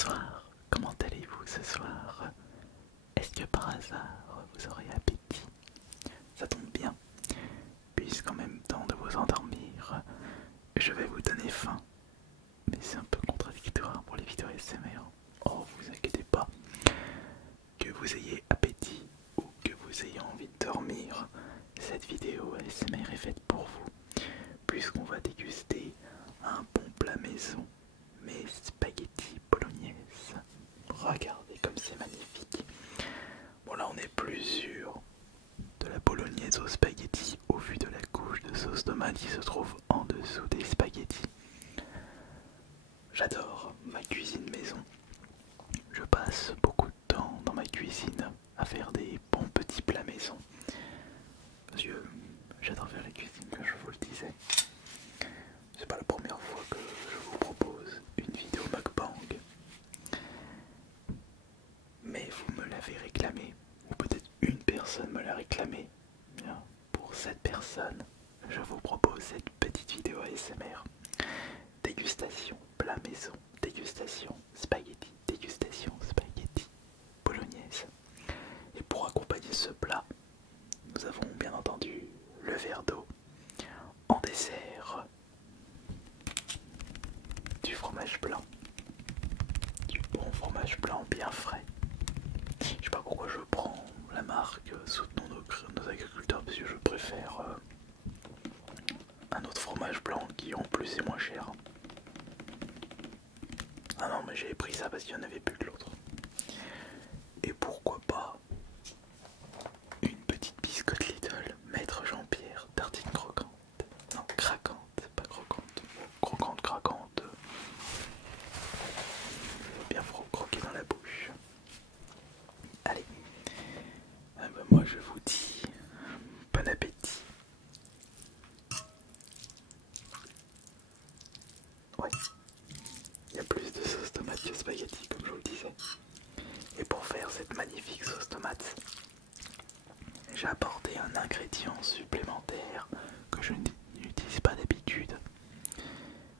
Bonsoir, comment allez-vous ce soir? Est-ce que par hasard vous aurez appétit? Ça tombe bien, puisqu'en même temps de vous endormir, je vais vous donner faim. Mais c'est un peu contradictoire pour les vidéos ASMR. Oh, vous inquiétez pas, que vous ayez appétit ou que vous ayez envie de dormir, cette vidéo ASMR est faite pour vous, puisqu'on va déguster un bon plat maison, mes spaghettis bolognaises. Regardez comme c'est magnifique. Bon là on est plus sûr de la bolognaise aux spaghettis au vu de la couche de sauce tomate qui se trouve en dessous des spaghettis. J'adore ma cuisine maison. Je passe beaucoup de temps dans ma cuisine à faire des bons petits plats maison. Parce que j'adore faire la cuisine, comme je vous le disais. C'est pas la première fois que je vous propose une vidéo mukbang. Mais vous me l'avez réclamé, ou peut-être une personne me l'a réclamé. Bien, pour cette personne, je vous propose cette petite vidéo ASMR. Dégustation plat maison, dégustation spaghetti, dégustation spaghetti bolognaise. Et pour accompagner ce plat, nous avons bien entendu le verre d'eau. En dessert, du fromage blanc, du bon fromage blanc bien frais. Je sais pas pourquoi je prends la marque Soutenons nos agriculteurs, parce que je préfère un autre fromage blanc qui en plus est moins cher. Ah non, mais j'ai pris ça parce qu'il n'y en avait plus que l'autre. Et pourquoi pas une petite biscotte Lidl Maître Jean-Pierre, tartine croquante. Non, craquante, pas croquante. Croquante, craquante. Bien croquer dans la bouche. Allez, moi je vous dis bon appétit. Ouais, il y a plus de sauce tomate que spaghetti comme je vous le disais. Et pour faire cette magnifique sauce tomate, j'ai apporté un ingrédient supplémentaire que je n'utilise pas d'habitude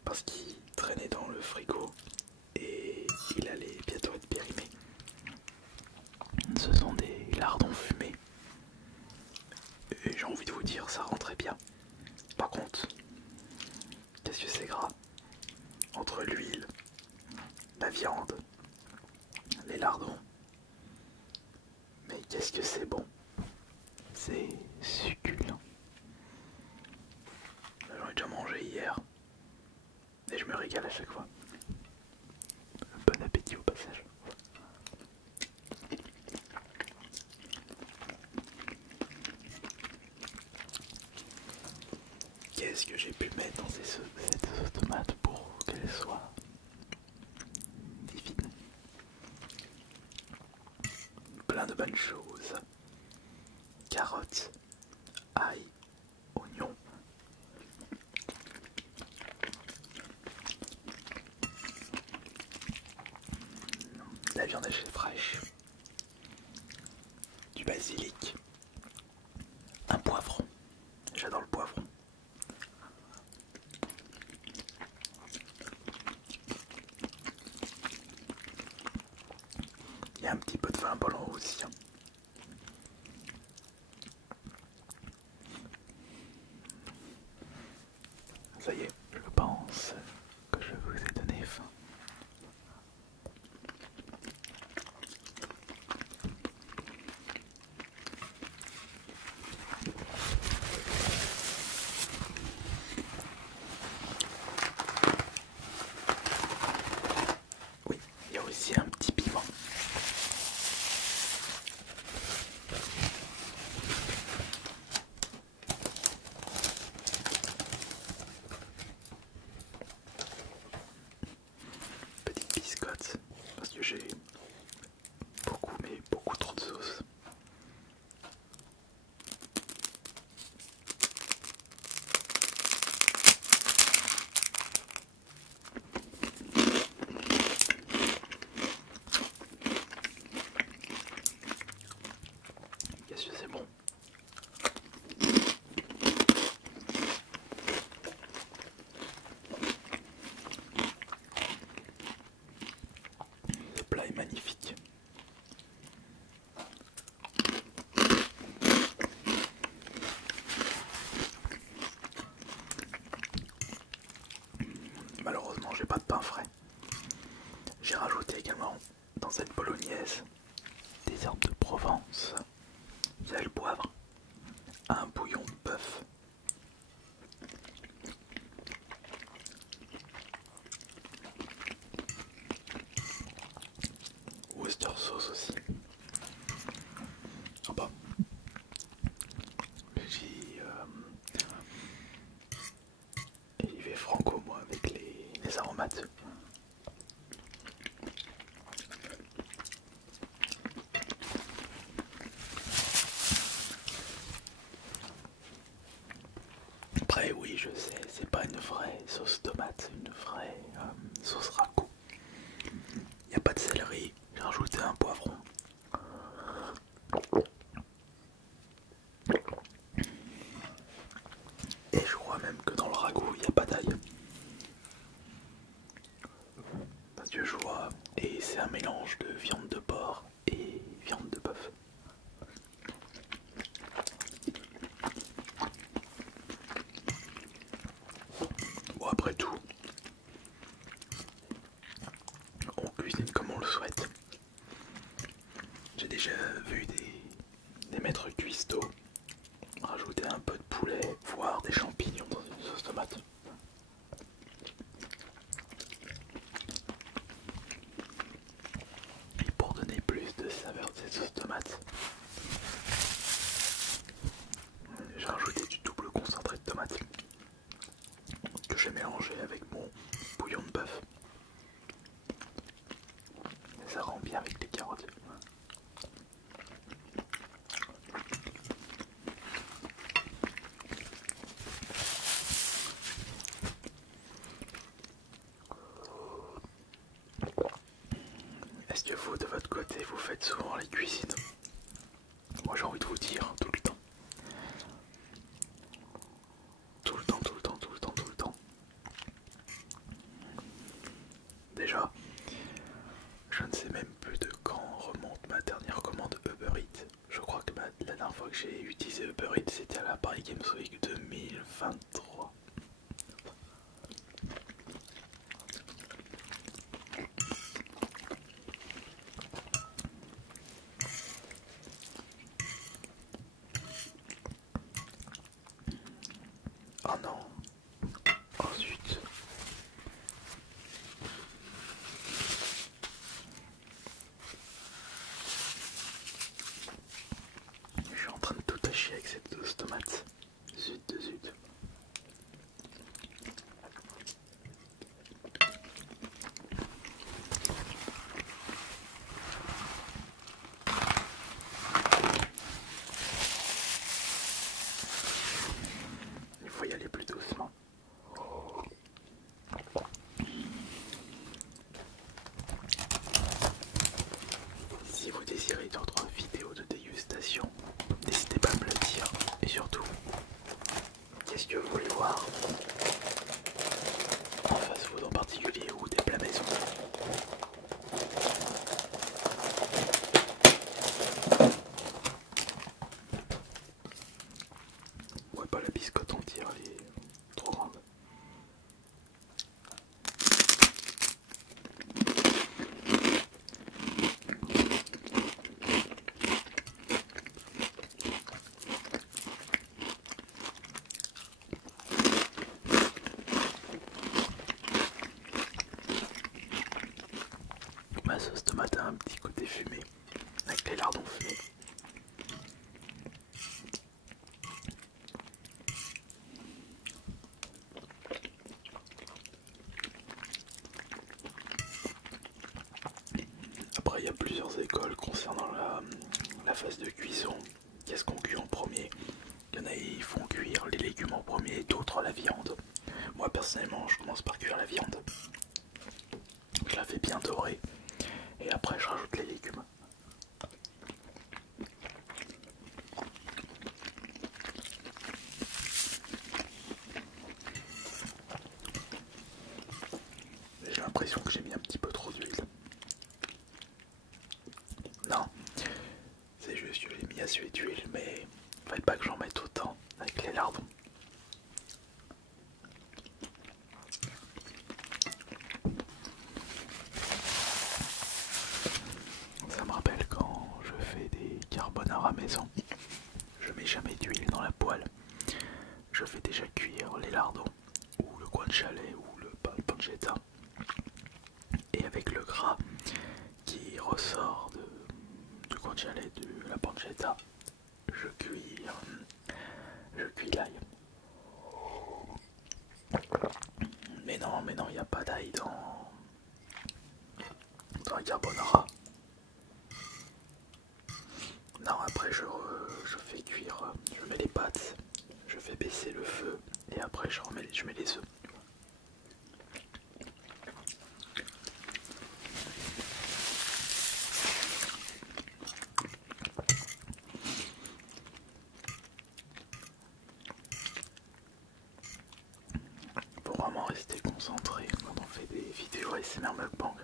parce qu'il traînait dans le frigo et il allait bientôt être périmé. Ce sont des lardons fumés et j'ai envie de vous dire ça rend très bien. Par contre, qu'est-ce que c'est gras? Entre l'huile, la viande, les lardons, mais qu'est-ce que c'est bon? C'est succulent. J'en ai déjà mangé hier et je me régale à chaque fois. Bon appétit au passage. Qu'est-ce que j'ai pu mettre dans cette sauce tomate pour qu'elle soit divine? Plein de bonnes choses. Carottes, ail, oignons. La viande hachée fraîche. Du basilic. Un poivron. J'adore le poivron. Il y a un petit peu de vin blanc aussi. Ça y est, je pense que je vous ai donné faim. Oui, il y a aussi un petit piment. pas de pain frais. J'ai rajouté également dans cette bolognaise des herbes de Provence, sel, poivre, un bouillon de bœuf, Worcester sauce aussi. Ah bah, j'y vais franco moi avec les aromates. Après oui je sais, c'est pas une vraie sauce tomate, une vraie sauce ragoût. Il n'y a pas de céleri, j'ai rajouté un poivron. Et je crois même que dans le ragoût il n'y a pas d'ail. Parce que je vois, et c'est un mélange de viande de porc et viande de bœuf. Bon après tout, on cuisine comme on le souhaite. J'ai déjà vu des maîtres cuistots rajouter un peu de poulet, voire des champignons dans une sauce tomate. Et pour donner plus de saveur de cette sauce tomate, j'ai rajouté du double concentré de tomate que j'ai mélangé avec mon bouillon de bœuf. Et ça rend bien avec les carottes. Est-ce que vous, de votre côté, vous faites souvent les cuisines? Moi j'ai envie de vous dire tout le temps. Tout le temps, tout le temps, tout le temps, tout le temps. Déjà, je ne sais même plus de quand remonte ma dernière commande Uber Eats. Je crois que la dernière fois que j'ai utilisé Uber Eats c'était à la Paris Games Week 2023. Oh non. Ensuite, je suis en train de tout tâcher avec cette sauce tomate. Zut de zut. Il faut y aller plus doucement. Si vous désirez d'autres vidéos de dégustation, n'hésitez pas à me le dire. Et surtout, qu'est-ce que vous voulez voir en fast-food en particulier ou des plats maison? Ouais, pas la biscotte entière, elle est trop grande. Ma sauce tomate a un petit côté fumé, avec les lardons fumés. Après, il y a plusieurs écoles concernant la phase de cuisson. Qu'est-ce qu'on cuit en premier? Il y en a qui font cuire les légumes en premier, d'autres la viande. Moi personnellement, je commence par cuire la viande. Je la fais bien dorée et après je rajoute les légumes. J'ai l'impression que j'ai mis un petit peu trop d'huile. Non, c'est juste que j'ai mis assez d'huile, mais faites pas que j'en mette autant avec les lardons. gras qui ressort de guanciale, de la pancetta. Je cuis l'ail. Mais non, il n'y a pas d'ail dans la carbonara. Non, après je fais cuire, je mets les pâtes, je fais baisser le feu et après je mets les œufs. Faut vraiment rester concentré quand on fait des vidéos ASMR mukbang.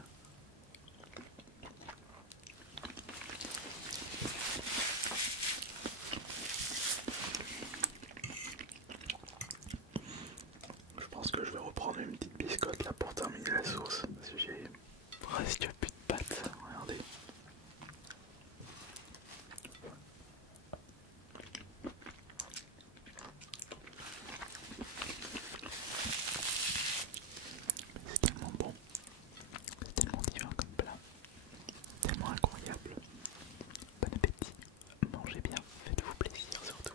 Je pense que je vais reprendre une petite biscotte là pour terminer la sauce parce que j'ai presque plus de pâtes. Regardez. C'est tellement bon, c'est tellement divin comme plat, tellement incroyable. Bon appétit, mangez bien, faites-vous plaisir surtout.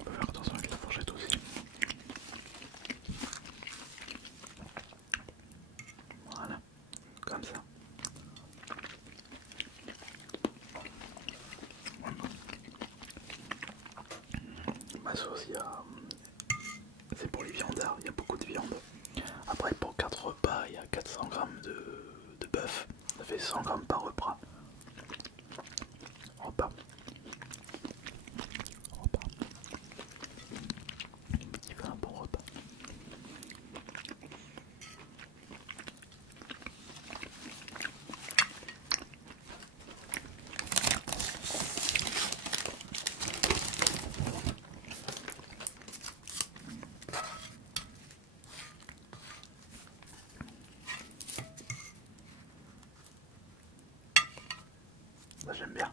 On peut faire attention avec la fourchette aussi. Voilà, comme ça. Ma sauce, c'est pour les viandards, il y a beaucoup de viande. Après, pour 4 repas, il y a 400 grammes de bœuf. Ça fait 100 grammes par repas. Repas. Il fait un bon repas. Ça, j'aime bien.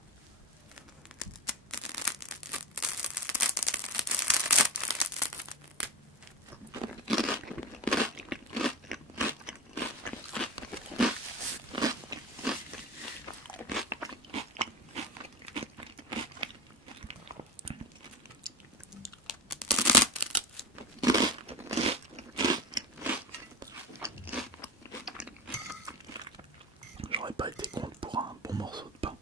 J'aurais pas été contre pour un bon morceau de pain.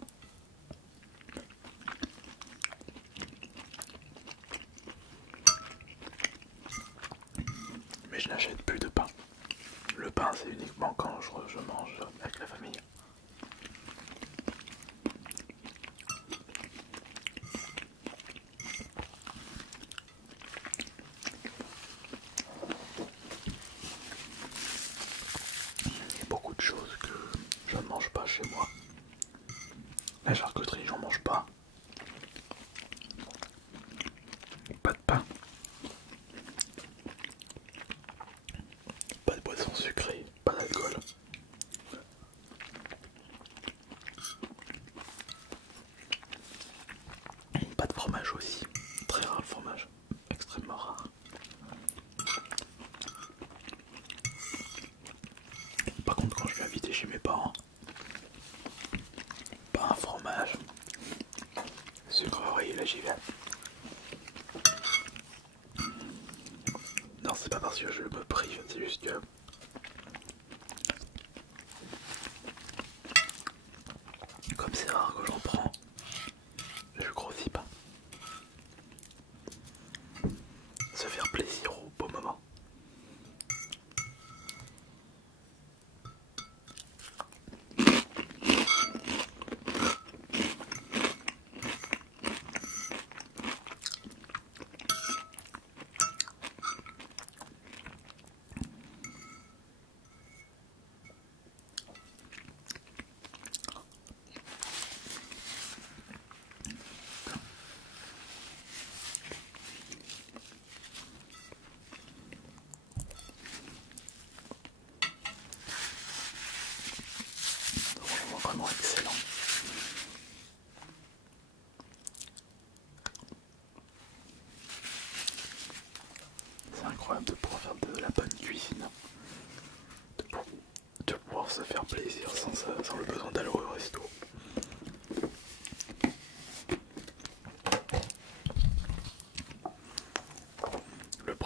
Mais je n'achète plus de pain. Le pain, c'est uniquement quand je mange avec la famille. Il y a beaucoup de choses que je ne mange pas chez moi. La charcuterie, j'en mange pas. Pas de pain. Pas de boisson sucrée. Pas d'alcool. Pas de fromage aussi. Très rare le fromage. Extrêmement rare. Par contre, quand je vais habiter chez mes parents, pas un fromage. Sucrerie, là j'y vais. Non, c'est pas parce que je me prive, c'est juste que comme c'est rare que j'en prends, je grossis pas. Se faire plaisir au beau moment.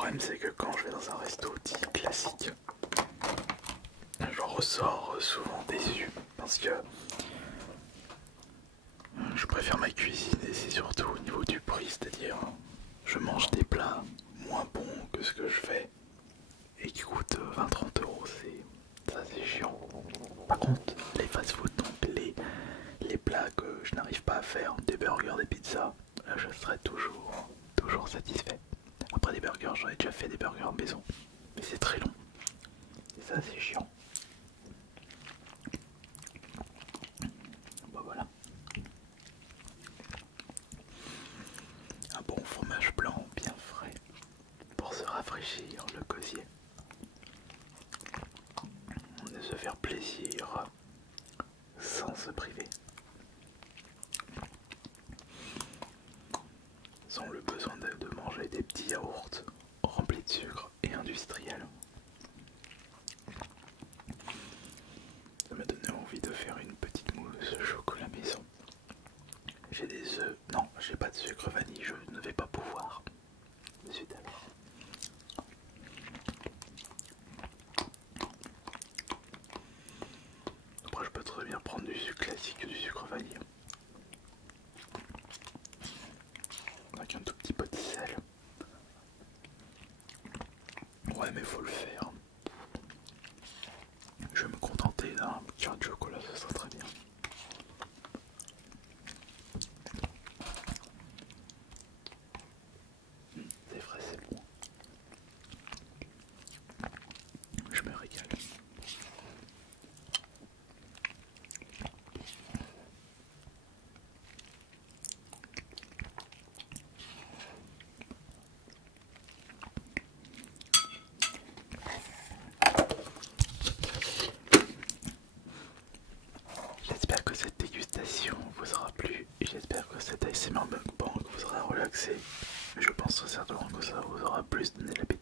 problème c'est que quand je vais dans un resto dit classique, je ressors souvent déçu parce que je préfère ma cuisine et c'est surtout au niveau du prix, c'est-à-dire je mange des plats moins bons que ce que je fais et qui coûtent 20-30 euros, ça c'est chiant. Par contre, les fast-food, donc les plats que je n'arrive pas à faire, des burgers, des pizzas, là je serai toujours satisfait. Après des burgers, j'en ai déjà fait des burgers maison, mais c'est très long et ça c'est chiant. Bah voilà. Un bon fromage blanc bien frais pour se rafraîchir le gosier. De se faire plaisir sans se priver. Sans le besoin de manger des petits yaourts remplis de sucre et industriels. Ça m'a donné envie de faire une petite mousse chocolat maison. J'ai des œufs. Non, j'ai pas de sucre vanille, je ne vais pas pouvoir. Je suis d'accord. Après, je peux très bien prendre du sucre classique, du sucre vanille. Avec un tout petit peu de sel. Ouais, mais faut le faire. Je vais me contenter d'un petit de chocolat, ce sera très bien. C'est vrai, c'est bon. Je me régale. J'espère que cette dégustation vous aura plu et j'espère que cet ASMR mukbang vous aura relaxé. Mais je pense très certainement que ça vous aura plus donné l'appétit.